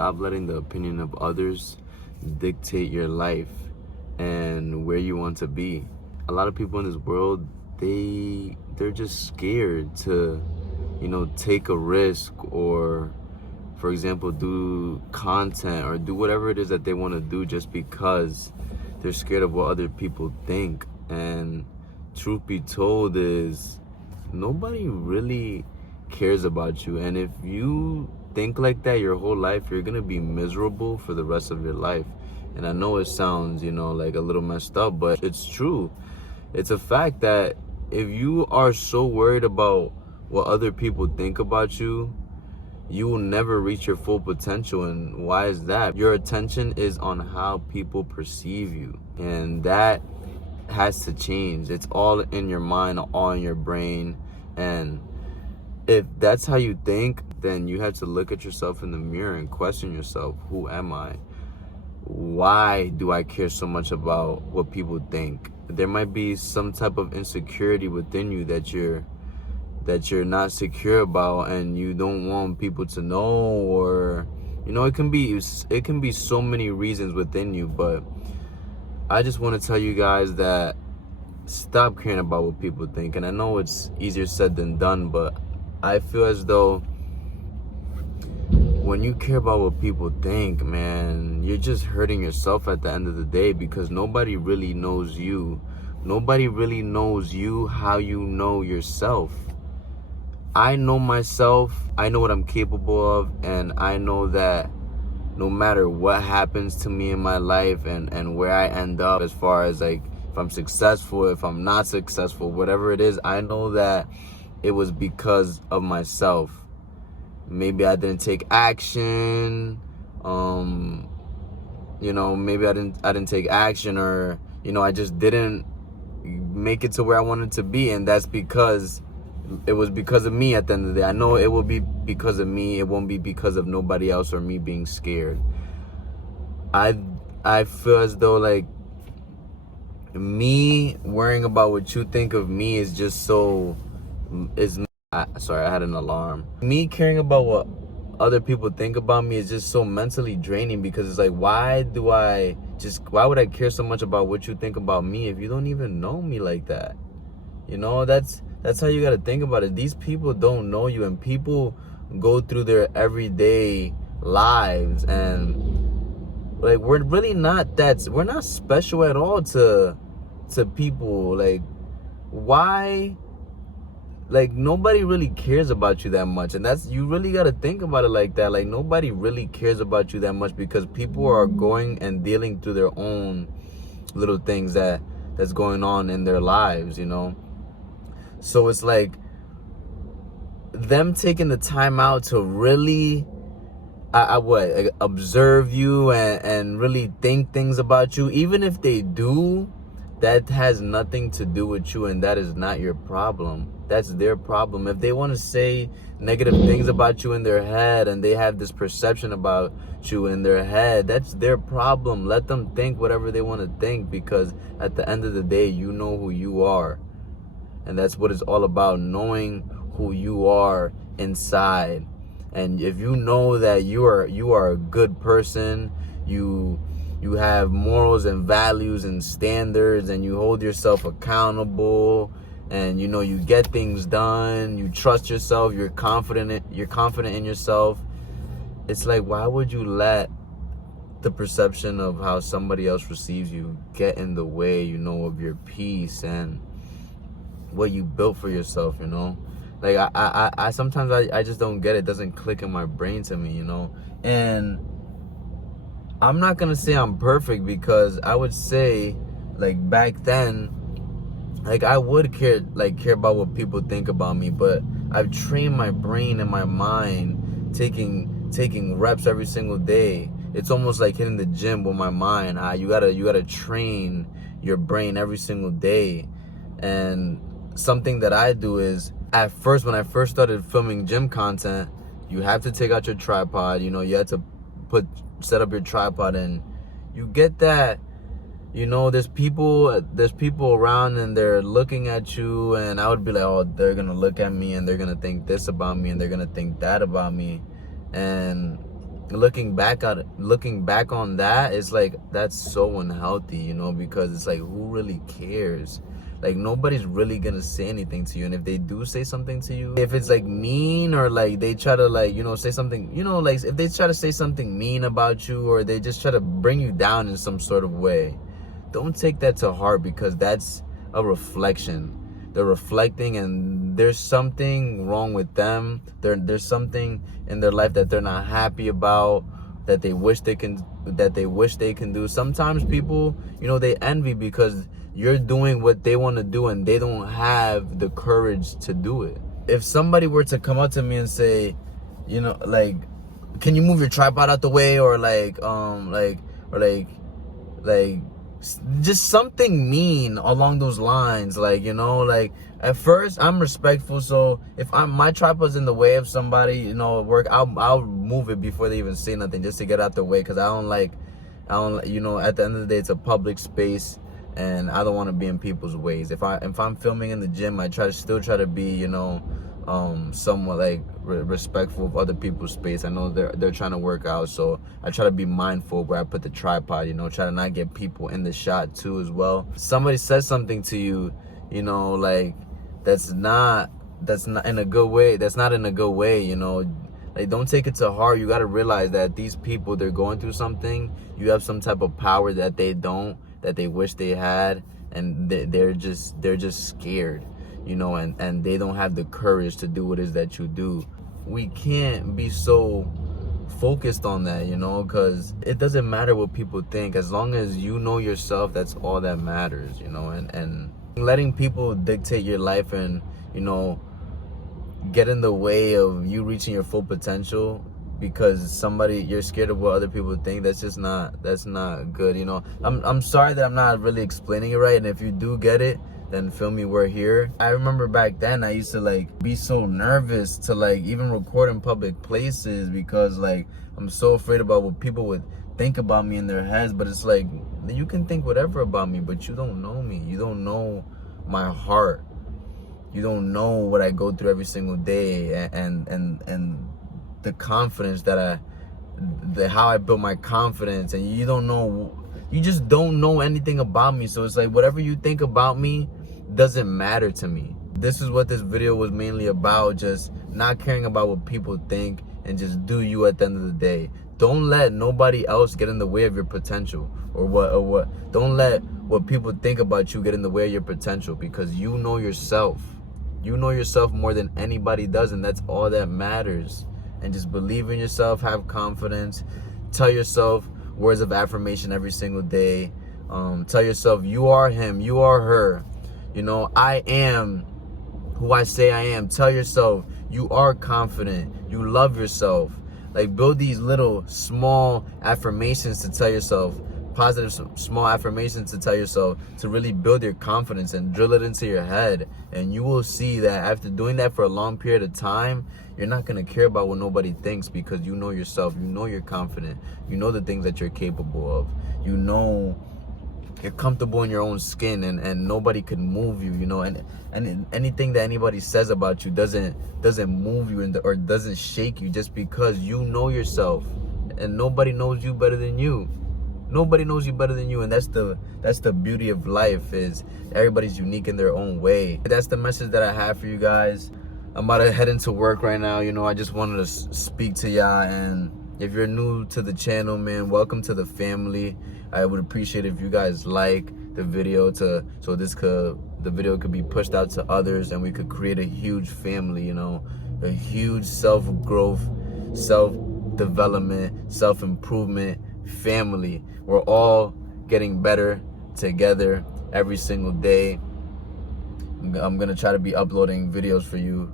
stop letting the opinion of others dictate your life and where you want to be. A lot of people in this world, they're just scared to, take a risk, or for example, do content or do whatever it is that they want to do, just because they're scared of what other people think. And truth be told is, nobody really cares about you. And if you think like that your whole life, you're gonna be miserable for the rest of your life. And I know it sounds, like a little messed up, but it's true. It's a fact that if you are so worried about what other people think about you, you will never reach your full potential. And why is that? Your attention is on how people perceive you, and that has to change. It's all in your mind, all in your brain. And if that's how you think, then you have to look at yourself in the mirror and question yourself. Who am I? Why do I care so much about what people think? There might be some type of insecurity within you that you're not secure about, and you don't want people to know, or it can be so many reasons within you. But I just want to tell you guys that stop caring about what people think. And I know it's easier said than done, but I feel as though when you care about what people think, man, you're just hurting yourself at the end of the day, because nobody really knows you. Nobody really knows you how you know yourself. I know myself. I know what I'm capable of, and I know that no matter what happens to me in my life and where I end up, as far as like if I'm successful, if I'm not successful, whatever it is, I know that it was because of myself. Maybe I didn't take action. Maybe I didn't take action, or I just didn't make it to where I wanted to be, and that's because it was because of me. At the end of the day, I know it will be because of me. It won't be because of nobody else or me being scared. I feel as though like me worrying about what you think of me is just so sorry, I had an alarm. Me caring about what other people think about me is just so mentally draining, because it's like, why would I care so much about what you think about me if you don't even know me like that? That's how you got to think about it. These people don't know you, and people go through their everyday lives, and like we're not special at all to people. Like, why? Like, nobody really cares about you that much. And you really got to think about it like that. Like, nobody really cares about you that much, because people are going and dealing through their own little things that's going on in their lives, So it's like them taking the time out to really observe you and really think things about you. Even if they do, that has nothing to do with you, and that is not your problem. That's their problem. If they want to say negative things about you in their head, and they have this perception about you in their head, that's their problem. Let them think whatever they want to think, because at the end of the day, you know who you are. And that's what it's all about, knowing who you are inside. And if you know that you are a good person, you have morals and values and standards, and you hold yourself accountable, and you get things done, you trust yourself, you're confident in yourself. It's like, why would you let the perception of how somebody else receives you get in the way, of your peace and what you built for yourself? Like, I sometimes I just don't get it. It doesn't click in my brain to me, And I'm not gonna say I'm perfect, because I would say, like, back then, like, I would care about what people think about me, but I've trained my brain and my mind, taking reps every single day. It's almost like hitting the gym with my mind. You gotta train your brain every single day. And something that I do is, at first, when I first started filming gym content, you have to take out your tripod. You have to set up your tripod, and you get that. There's people around, and they're looking at you, and I would be like, oh, they're gonna look at me, and they're gonna think this about me, and they're gonna think that about me. And looking back on that, it's like that's so unhealthy, you know, because it's like, who really cares? Like, nobody's really gonna say anything to you, and if they do say something to you, if it's like mean, or like they try to, like, you know, say something, you know, like if they try to say something mean about you, or they just try to bring you down in some sort of way, don't take that to heart, because that's a reflection. They're reflecting, and there's something wrong with them. There's something in their life that they're not happy about, that they wish they can do. Sometimes people, you know, they envy because you're doing what they want to do, and they don't have the courage to do it. If somebody were to come up to me and say, you know, like, can you move your tripod out the way, or like just something mean along those lines, like, you know, like, at first I'm respectful, so if my tripod's in the way of somebody, you know, at work, I'll move it before they even say nothing, just to get out the way, because I don't, you know, at the end of the day, it's a public space, and I don't want to be in people's ways. If I'm filming in the gym, I still try to be, you know, somewhat like respectful of other people's space. I know they're trying to work out, so I try to be mindful where I put the tripod, you know, try to not get people in the shot too as well. Somebody says something to you, you know, like, that's not in a good way. That's not in a good way, you know. Like, don't take it to heart. You got to realize that these people, they're going through something. You have some type of power that they don't, that they wish they had, and they're just scared, you know, and they don't have the courage to do what it is that you do. We can't be so focused on that, you know, because it doesn't matter what people think. As long as you know yourself, that's all that matters, you know. And letting people dictate your life and, you know, get in the way of you reaching your full potential because you're scared of what other people think, that's not good, you know. I'm sorry that I'm not really explaining it right, and if you do get it, then feel me, we're here. I remember back then I used to like be so nervous to like even record in public places, because like I'm so afraid about what people would think about me in their heads. But it's like, you can think whatever about me, but you don't know me. You don't know my heart. You don't know what I go through every single day, and the confidence how I built my confidence. And you just don't know anything about me. So it's like, whatever you think about me doesn't matter to me. This is what this video was mainly about, just not caring about what people think, and just do you at the end of the day. Don't let nobody else get in the way of your potential, or what. Don't let what people think about you get in the way of your potential, because you know yourself. You know yourself more than anybody does, and that's all that matters. And just believe in yourself, have confidence, tell yourself words of affirmation every single day. Tell yourself you are him, you are her. You know, I am who I say I am. Tell yourself you are confident, you love yourself. Like, build these little small affirmations to tell yourself, positive small affirmations to tell yourself, to really build your confidence and drill it into your head. And you will see that after doing that for a long period of time, you're not going to care about what nobody thinks, because you know yourself, you know you're confident, you know the things that you're capable of, you know you're comfortable in your own skin, and nobody can move you, you know. And anything that anybody says about you doesn't move you or doesn't shake you, just because you know yourself, and nobody knows you better than you. Nobody knows you better than you, and that's the beauty of life, is everybody's unique in their own way. That's the message that I have for you guys. I'm about to head into work right now, you know. I just wanted to speak to y'all, and if you're new to the channel, man, welcome to the family. I would appreciate if you guys like the video, so the video could be pushed out to others, and we could create a huge family, you know, a huge self-growth, self-development, self-improvement family. We're all getting better together every single day. I'm gonna try to be uploading videos for you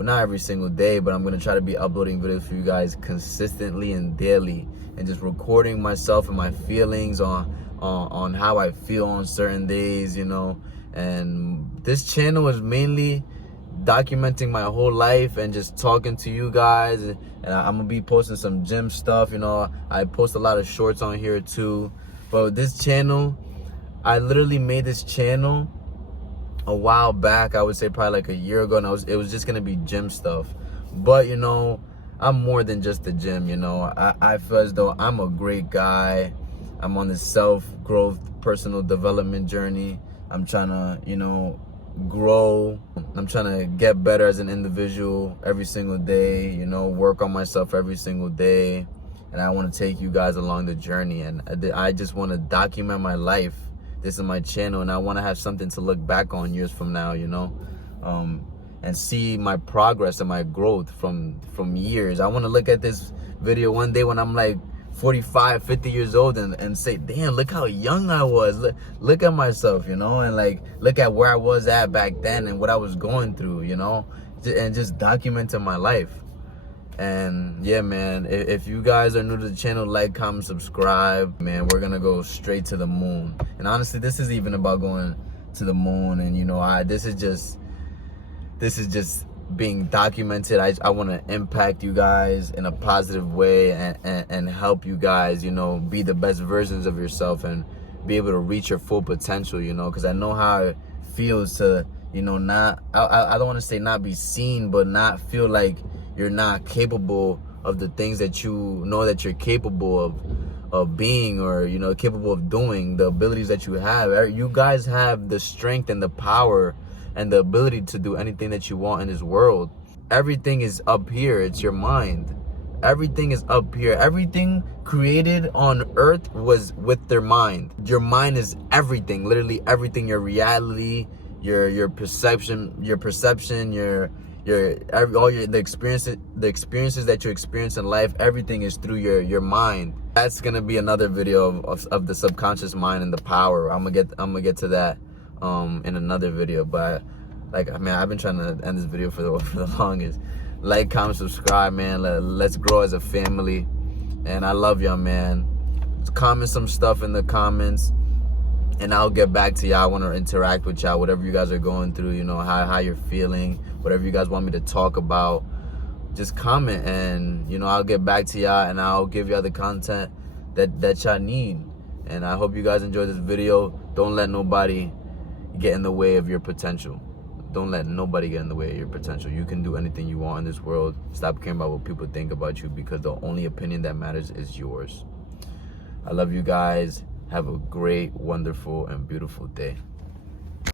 not every single day, but I'm gonna try to be uploading videos for you guys consistently and daily, and just recording myself and my feelings on how I feel on certain days, you know. And this channel is mainly documenting my whole life and just talking to you guys. And I'm gonna be posting some gym stuff, you know. I post a lot of shorts on here too. But this channel, I literally made this channel a while back. I would say probably like a year ago, and it was just gonna be gym stuff. But, you know, I'm more than just the gym, you know. I feel as though I'm a great guy. I'm on this self-growth, personal development journey. I'm trying to, you know, grow. I'm trying to get better as an individual every single day, you know, work on myself every single day. And I want to take you guys along the journey. And I just want to document my life. This is my channel, and I want to have something to look back on years from now, you know, and see my progress and my growth from years. I want to look at this video one day when I'm like 45, 50 years old and say, damn, look how young I was. Look at myself, you know, and like, look at where I was at back then and what I was going through, you know, and just documenting my life. And yeah, man, if you guys are new to the channel, like, comment, subscribe. Man, we're gonna go straight to the moon. And honestly, this is even about going to the moon. And you know, this is just being documented. I want to impact you guys in a positive way and help you guys, you know, be the best versions of yourself and be able to reach your full potential, you know, because I know how it feels to, you know, I don't want to say not be seen, but not feel like you're not capable of the things that you know that you're capable of being, or, you know, capable of doing, the abilities that you have. You guys have the strength and the power and the ability to do anything that you want in this world. Everything is up here. It's your mind. Everything is up here. Everything created on earth was with their mind. Your mind is everything, literally everything. Your reality, your perception, the experiences that you experience in life, everything is through your mind. That's gonna be another video of the subconscious mind and the power. I'm gonna get to that in another video. But like, I mean, I've been trying to end this video for the longest. Like, comment, subscribe, man. Let's grow as a family. And I love y'all, man. Comment some stuff in the comments and I'll get back to y'all. I want to interact with y'all, whatever you guys are going through, you know, how you're feeling, whatever you guys want me to talk about. Just comment, and, you know, I'll get back to y'all, and I'll give y'all the content that y'all need. And I hope you guys enjoy this video. Don't let nobody get in the way of your potential. Don't let nobody get in the way of your potential. You can do anything you want in this world. Stop caring about what people think about you, because the only opinion that matters is yours. I love you guys. Have a great, wonderful, and beautiful day.